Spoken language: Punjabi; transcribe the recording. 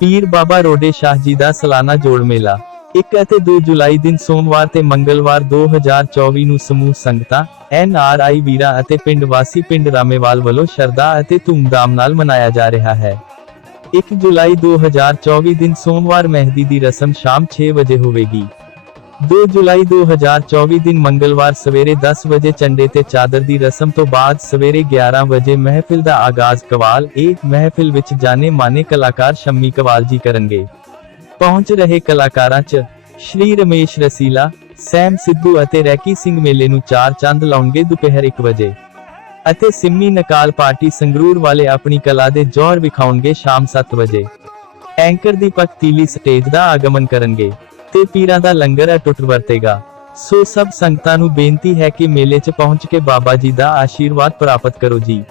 ਪੀਰ ਬਾਬਾ ਰੋਡੇ ਸ਼ਾਹ ਜੀ ਦਾ ਸਾਲਾਨਾ ਜੋੜ ਮੇਲਾ। 1 ਅਤੇ 2 ਜੁਲਾਈ ਦਿਨ ਸੋਮਵਾਰ ਤੇ ਮੰਗਲਵਾਰ 2024 ਨੂੰ ਸਮੂਹ ਸੰਗਤਾਂ, ਐਨ ਆਰ ਆਈ ਵੀਰਾਂ ਅਤੇ ਪਿੰਡ ਵਾਸੀ ਪਿੰਡ ਰਾਮੇਵਾਲ ਵੱਲੋਂ ਸ਼ਰਧਾ ਅਤੇ ਧੂਮਧਾਮ ਨਾਲ ਮਨਾਇਆ ਜਾ ਰਿਹਾ ਹੈ। 1 ਜੁਲਾਈ 2024 ਦਿਨ ਸੋਮਵਾਰ ਮਹਿੰਦੀ ਦੀ ਰਸਮ ਸ਼ਾਮ 6 ਵਜੇ ਹੋਵੇਗੀ। 2 ਜੁਲਾਈ 2024 ਦਿਨ ਮੰਗਲਵਾਰ ਸਵੇਰੇ 10 ਵਜੇ ਚੰਡੇ ਤੇ ਚਾਦਰ ਦੀ ਰਸਮ ਤੋਂ ਬਾਅਦ ਸਵੇਰੇ 11 ਵਜੇ ਮਹਿਫਿਲ ਦਾ ਆਗਾਜ਼ ਕਵਾਲ, ਇਹ ਮਹਿਫਿਲ ਵਿੱਚ ਜਾਣੇ ਮਾਨੇ ਕਲਾਕਾਰ ਸ਼ੰਮੀ ਕਵਾਲ ਜੀ ਕਰਨਗੇ। ਪਹੁੰਚ ਰਹੇ ਕਲਾਕਾਰਾਂ 'ਚ ਸ਼੍ਰੀ ਰਮੇਸ਼ ਰਸੀਲਾ, ਸੈਮ ਸਿੱਧੂ ਅਤੇ ਰੈਕੀ ਸਿੰਘ ਮੇਲੇ ਨੂੰ ਚਾਰ ਚੰਦ ਲਾਉਣਗੇ ਦੁਪਹਿਰ 1 ਵਜੇ। ਅਤੇ ਸਿੰਮੀ ਨਕਾਲ ਪਾਰਟੀ ਸੰਗਰੂਰ ਵਾਲੇ ਆਪਣੀ ਕਲਾ ਦੇ ਜੌਹਰ ਵਿਖਾਉਣਗੇ ਸ਼ਾਮ 7 ਵਜੇ। ਐਂਕਰ ਦੀਪਕ ਤੀਲੀ ਸਟੇਜ ਦਾ ਆਗਮਨ ਕਰਨਗੇ। ਤੇ ਪੀਰਾਂ ਦਾ ਲੰਗਰ ਅਟੁੱਟ ਵਰਤੇਗਾ। ਸੋ ਸਭ ਸੰਗਤਾਂ ਨੂੰ ਬੇਨਤੀ ਹੈ ਕਿ ਮੇਲੇ 'ਚ ਪਹੁੰਚ ਕੇ ਬਾਬਾ ਜੀ ਦਾ ਆਸ਼ੀਰਵਾਦ ਪ੍ਰਾਪਤ ਕਰੋ ਜੀ।